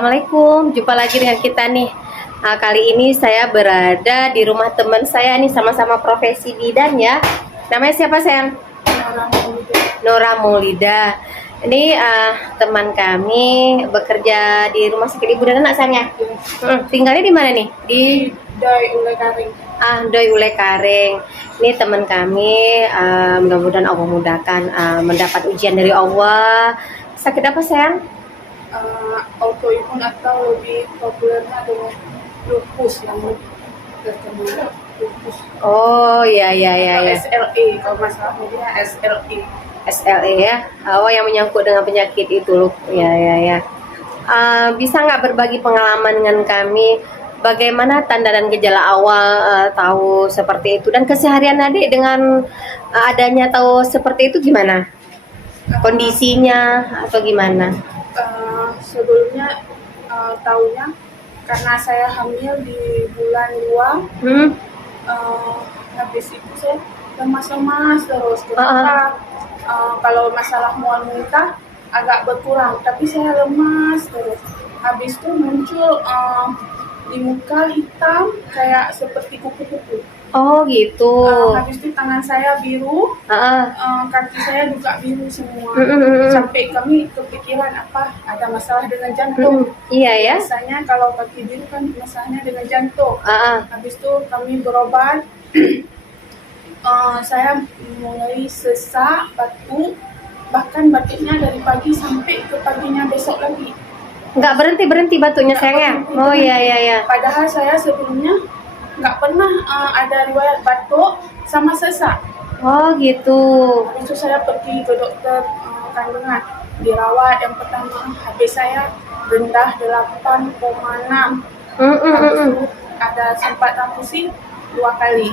Assalamualaikum, jumpa lagi dengan kita nih. Kali ini saya berada di rumah teman saya nih, sama-sama profesi bidan ya. Namanya siapa sayang? Nora Maulida. Ini teman kami bekerja di rumah sakit ibu dan anak sayang ya. Tinggalnya di mana nih? Di Doi Ule Karing. Doi Ule Karing. Ini teman kami, mudah-mudahan Allah mudahkan mendapat ujian dari Allah. Sakit apa sayang? Autoimun atau lebih populernya adalah lupus yang lebih terkenal lupus. Oh ya. SLE kalau masalahnya dia SLE. SLE ya. Oh, yang menyangkut dengan penyakit itu loh. Ya. Bisa nggak berbagi pengalaman dengan kami? Bagaimana tanda dan gejala awal tahu seperti itu, dan keseharian adik dengan adanya tahu seperti itu gimana? Kondisinya atau gimana? Sebelumnya tahunya karena saya hamil di bulan 2, habis itu saya lemas-lemas terus. Kalau masalah mual muntah agak berkurang, tapi saya lemas terus. Habis itu muncul di muka hitam kayak seperti kupu-kupu. Oh gitu. Habis itu tangan saya biru, kaki saya juga biru semua. Sampai kami kepikiran apa ada masalah dengan jantung. Iya ya. Biasanya kalau kaki biru kan masalahnya dengan jantung. Habis itu kami berobat. Saya mulai sesak, batuk, bahkan batuknya dari pagi sampai ke paginya besok lagi. Nggak berhenti batuknya sayang ya? Oh iya. Padahal saya sebelumnya nggak pernah ada riwayat batuk sama sesak. Oh gitu. Habis itu saya pergi ke dokter kandungan, dirawat. Yang pertama HB saya rendah 8,6. Habis itu ada sempat transfusi 2 kali.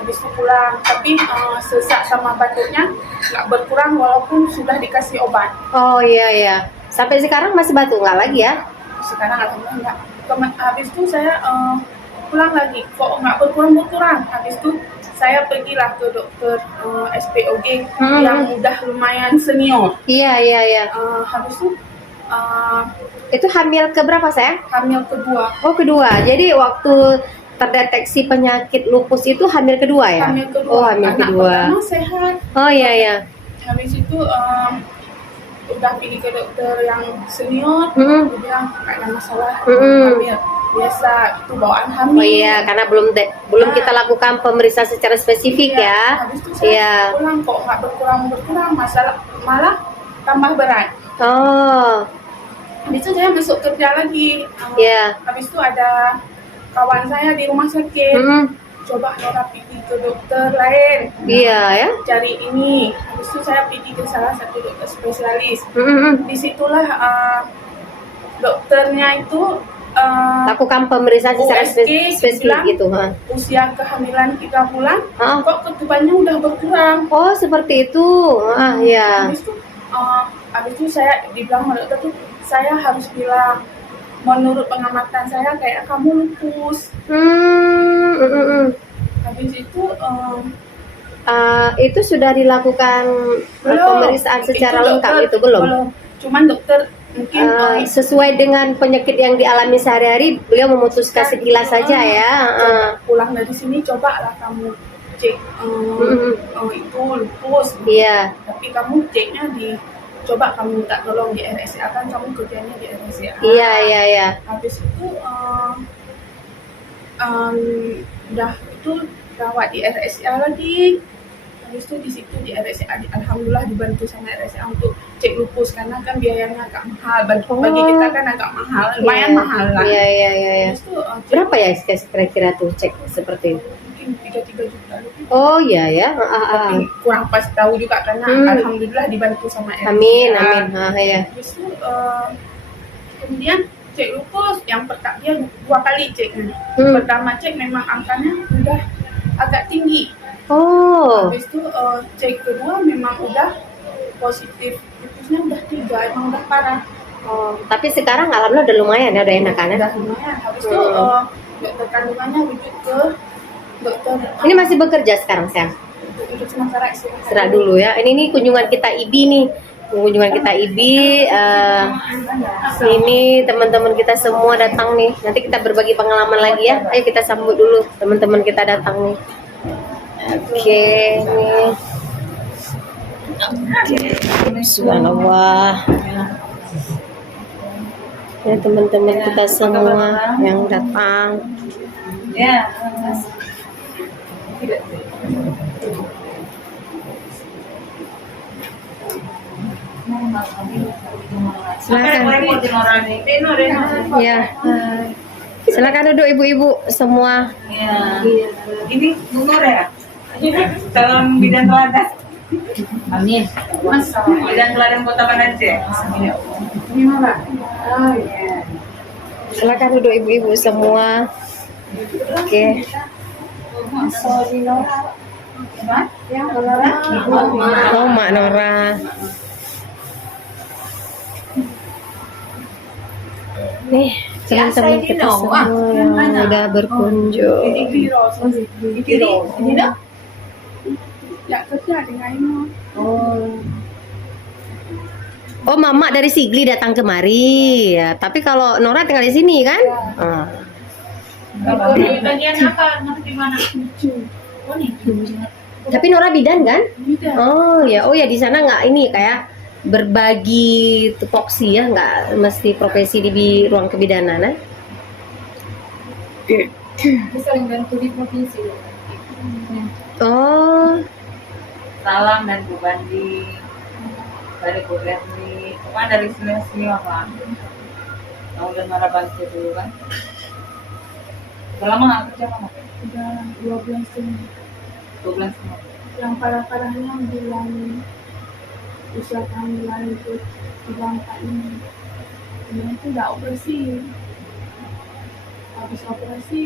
Habis itu pulang, tapi sesak sama batuknya nggak berkurang walaupun sudah dikasih obat. Oh iya. Sampai sekarang masih batuk nggak lagi ya? Sekarang alhamdulillah nggak. Habis itu saya pulang lagi, kok nggak berkurang. Habis itu saya pergilah ke dokter SPOG yang udah lumayan senior. Iya. Habis itu hamil ke berapa sayang? Hamil kedua. Oh kedua. Jadi waktu terdeteksi penyakit lupus itu hamil kedua ya? Hamil kedua. Oh hamil Anak kedua. pertama sehat. Oh iya. Habis itu udah pergi ke dokter yang senior, dia bilang nggak ada masalah hamil. Biasa itu bawaan hamil. Oh iya, karena belum kita lakukan pemeriksaan secara spesifik ya. Habis itu saya pulang kok nggak berkurang, malah tambah berat. Oh. Habis itu saya masuk kerja lagi. Habis itu ada kawan saya di rumah sakit. Coba Nora pergi ke dokter lain. Iya ya. Cari ini. Habis itu saya pergi ke salah satu dokter spesialis. Disitulah dokternya itu lakukan pemeriksaan secara spesifik gitu. Usia kehamilan 3 bulan, kok ketubannya udah berkurang. Oh seperti itu. Ya. Habis itu saya dibilang sama dokter tuh, saya harus bilang menurut pengamatan saya kayak kamu lupus. Habis itu sudah dilakukan pemeriksaan secara lengkap itu belum? Cuman dokter mungkin sesuai dengan penyakit yang dialami sehari-hari, beliau memutuskan sekilas saja ya. Pulang dari sini cobalah kamu cek itu lupus. Iya. Tapi kamu ceknya coba kamu minta tolong di RSCA, kan kamu kerjanya di RSCA. Iya. Habis itu udah itu rawat di RSCA lagi. Habis itu di situ di RSCA alhamdulillah dibantu sama RSCA untuk cek lupus, karena kan biayanya agak mahal bagi kita kan agak mahal, lumayan mahal lah. Iya. Habis itu berapa ya kira-kira tuh cek seperti itu? Mungkin 3 juta lebih. Oh iya ya. Tapi kurang pas tahu juga karena alhamdulillah dibantu sama RSCA. Amin. Ya. Habis itu kemudian cek lupus yang pertama dia 2 kali cek. Pertama cek memang angkanya udah agak tinggi. Oh. Habis itu cek kedua memang udah positif, lupusnya udah 3, emang udah parah. Oh, tapi sekarang alhamdulillah udah lumayan ya, udah enak kan ya? Udah lumayan. Habis itu dokter kandungannya rujuk ke dokter. Ini masih bekerja sekarang sayang? Untuk sementara istirahat dulu ya. Ini kunjungan kita IBI nih. kunjungan kita IBI. Ini teman-teman kita semua datang nih. Nanti kita berbagi pengalaman lagi ya. Ayo kita sambut dulu teman-teman kita datang nih. Oke, nih. Subhanallah. Ya teman-teman kita semua yang datang. Ya. Silakan. Ya. Silakan duduk ibu-ibu semua. Ya. Ini Nur ya? Calon bidan teladan. Amin. Bidan teladan Kota Banda Aceh. Ini Nora. Oh iya. Silakan duduk ibu-ibu semua. Oke. Oh, Mak Nora. Nih, teman-teman kita semua yang udah berkunjung. Ini dah. Ya kerja dengan ini. Oh, Mama dari Sigli datang kemari. Ya, tapi kalau Nora tinggal di sini kan? Ah. Bagian apa? Nanti di mana? Oh nih. Tapi Nora bidan kan? Bidan. Oh ya di sana nggak ini kayak berbagi tupoksi ya, nggak mesti profesi di ruang kebidanan. Bisa bantu di provinsi. Oh, Salam dan Bu Bandi dari Bu Erni. Pokoknya dari sini apa? Yang udah Nora bantu dulu kan? Udah lama nggak kerja Mama? Udah 2 bulan setengah. 2 bulan semua. Yang parah-parahnya bulan usia kehamilan itu 3-4 ini. Kemudian itu udah operasi. Habis operasi,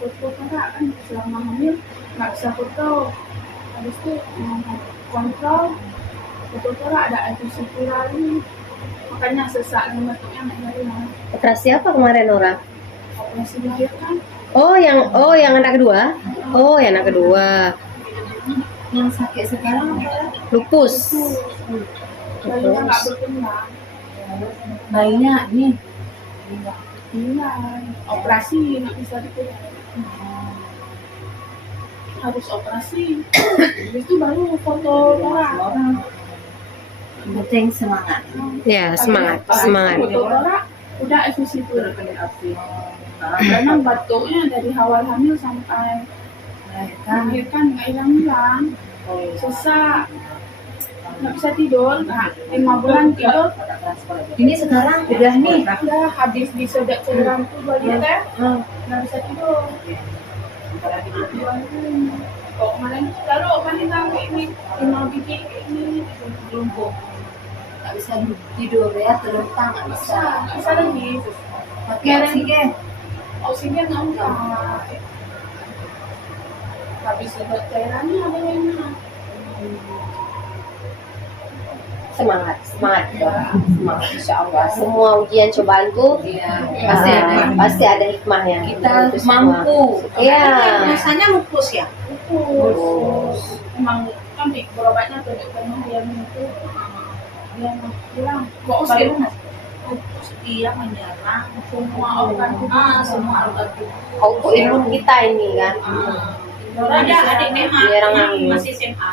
foto kakak kan selama hamil nggak bisa foto. Habis itu kontrol foto kakak ada episode lagi. Makanya sesak dan batuknya nggak nyari. operasi apa kemarin Nora? Operasi melahirkan. Oh yang anak kedua? Oh yang anak kedua. Yang sakit sekarang Lupus. Bayinya nggak berkembang. bayinya nih. Iya, operasi nggak bisa dikeluar. Harus operasi. Habis itu baru foto orang. Penting semangat. Ya semangat. Foto orang udah efusi itu. Karena batuknya dari awal hamil sampai melahirkan nggak hilang-hilang. Sesak. Nggak bisa tidur. Nah, 5 bulan tidur. Ini sekarang udah nih. Udah habis disedot cairan tuh balita. Nggak bisa tidur. Oh, kemarin lalu kemarin tahu ini 5 biji ini lumpuh. Nggak bisa tidur ya, terlentang nggak bisa. Nggak bisa lagi. Pakai oksigen. Oksigen nggak. Habis sedot cairannya ada lainnya. Semangat ya. Semangat Insya Allah. Semua ujian cobaan tuh pasti ada hikmahnya. Kita Untuk semua. mampu. Iya. Biasanya lupus ya. Lupus. Emang kan berobatnya tuh penuh yang itu. Dia bilang kok oksigen Lupus dia menyerang semua organ semua organ tubuh. Autoimun kita ini kan. Ada adiknya Menyerang masih SMA.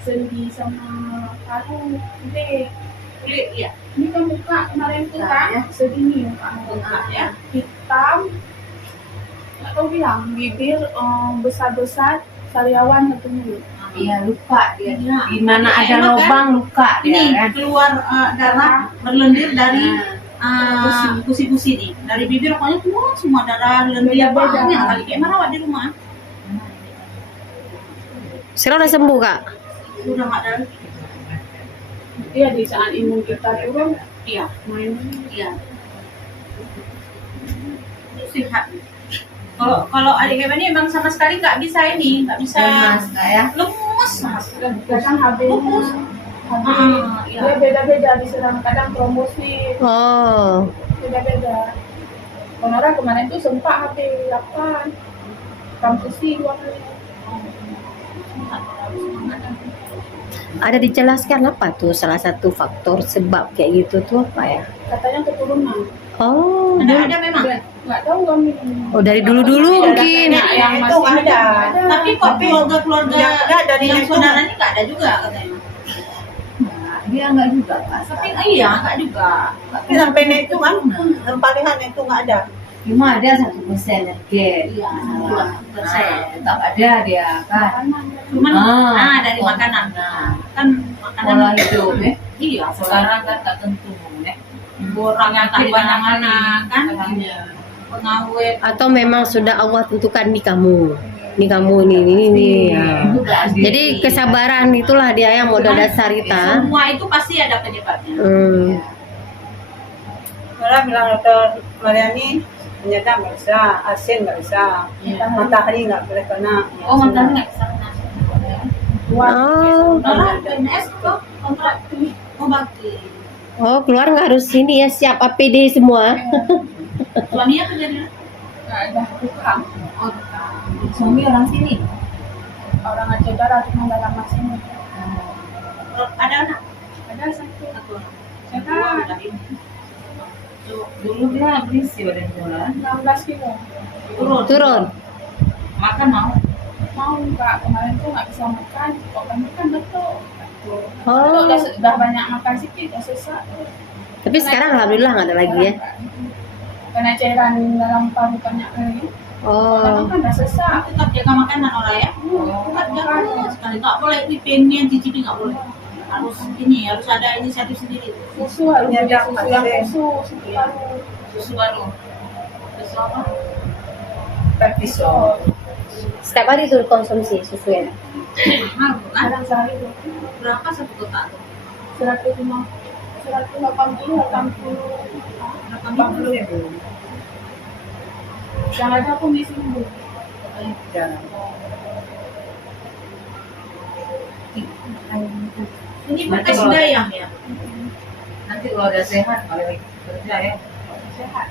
sendi sama paru gede. Kulit ya. Ini kan muka kemarin tuh kan segini muka ya hitam. Nggak tahu bilang bibir besar-besar sariawan katanya. Iya luka dia. Iya. Di mana ada lubang luka dia Ini kan. keluar darah berlendir dari kusi-kusi nih, dari bibir pokoknya semua darah lendir Beda-beda. banyak kali kayak merawat di rumah Sekarang udah sembuh kak? udah nggak ada. Iya di saat imun kita turun Iya, main. iya. Sehat. Kalau adik ini emang sama sekali nggak bisa nggak bisa Lemas nggak ya? lemus. Kadang HB-nya Iya. dia beda-beda diserang kadang promosi Oh. beda-beda. Orang kemarin tuh sempat HB 8 transfusi 2 kali. Ada dijelaskan apa tuh salah satu faktor sebab kayak gitu tuh apa ya? Katanya keturunan. Oh, Ada memang. Nggak tahu kami. oh dari dulu-dulu mungkin. Yang itu masih ada. Tapi kok keluarga-keluarga Nggak, dari yang itu. saudara ini nggak ada juga katanya. Dia enggak juga Pak. Tapi iya nggak juga. Tapi sampai itu kan palihan itu nggak ada. Cuma ada 1% aja. Iya, Masalah. 1%. Tetap ada dia kan. Cuman dari pola- makanan. Nah, Kan makanan pola hidup ya. Iya, Sekarang kan tak tentu ya. orang yang tak banyak anak kan. Iya. Pengawet. Atau memang sudah Allah tentukan di kamu. Ini kamu ini. Ya. Jadi kesabaran itulah dia yang modal dasar kita. Semua itu pasti ada penyebabnya. Malah bilang dokter Mariani, ternyata nggak bisa, asin nggak bisa, matahari nggak boleh kena. Oh, matahari nggak bisa kena. Oh, Nah, PNS kok kontrak oh bakti. oh keluar nggak harus ini ya siap APD semua. Suaminya kerja di mana? Nggak ada tukang. Oh, bukan. Suami orang sini. Orang Aceh Barat cuma dalam sini. Ada anak? Ada satu. Satu. Saya Dua kan udah ini. Dulu dia berisi badan bola. 16 kilo. Turun. Makan mau. Mau nggak kemarin tuh nggak bisa makan. Kok kan makan betul. Oh. Udah banyak makan sedikit, udah sesak. Tapi sekarang alhamdulillah nggak ada lagi ya. Karena cairan dalam paru banyak lagi. Oh. Kan udah sesak. Tetap jaga makanan orang ya. Tetap jaga sekali. Nggak boleh pengen cicipi nggak boleh. Harus ini harus ada inisiatif sendiri. Susu harus Iya, beli ada susu yang pasti. susu baru. Susu baru. Susu apa? Perpisol. Setiap hari itu konsumsi susu ya. Mahal bukan? Kadang sehari tuh Berapa satu kotak tuh? 180, 80. 80 ya Bu. Yang ada pun di sini Bu. Jangan. Ini pakai sedayang ya. Nanti kalau udah sehat balik kerja ya. Sehat.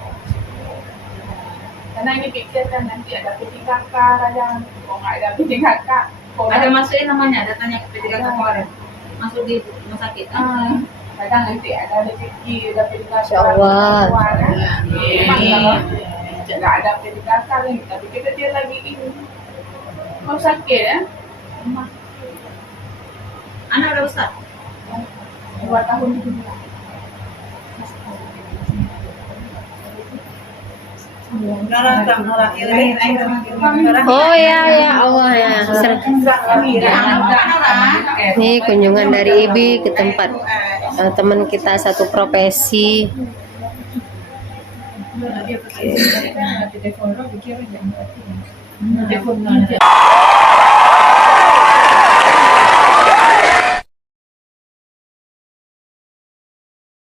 Karena ini pikirkan nanti ada PTKK kadang. Kalau nggak ada PTKK, Ada masukin namanya, ada tanya ke PTK kemarin. Masuk di rumah sakit. kadang nanti ada rezeki, ada PTKK. Insya Allah. Memang kalau nggak ada PTKK lagi, tapi kita dia lagi ini mau sakit ya. Anak udah besar. 2 tahun itu. Nora, Oh ya ya Allah ya. Ini kunjungan dari Ibi ke tempat teman kita satu profesi. Telepon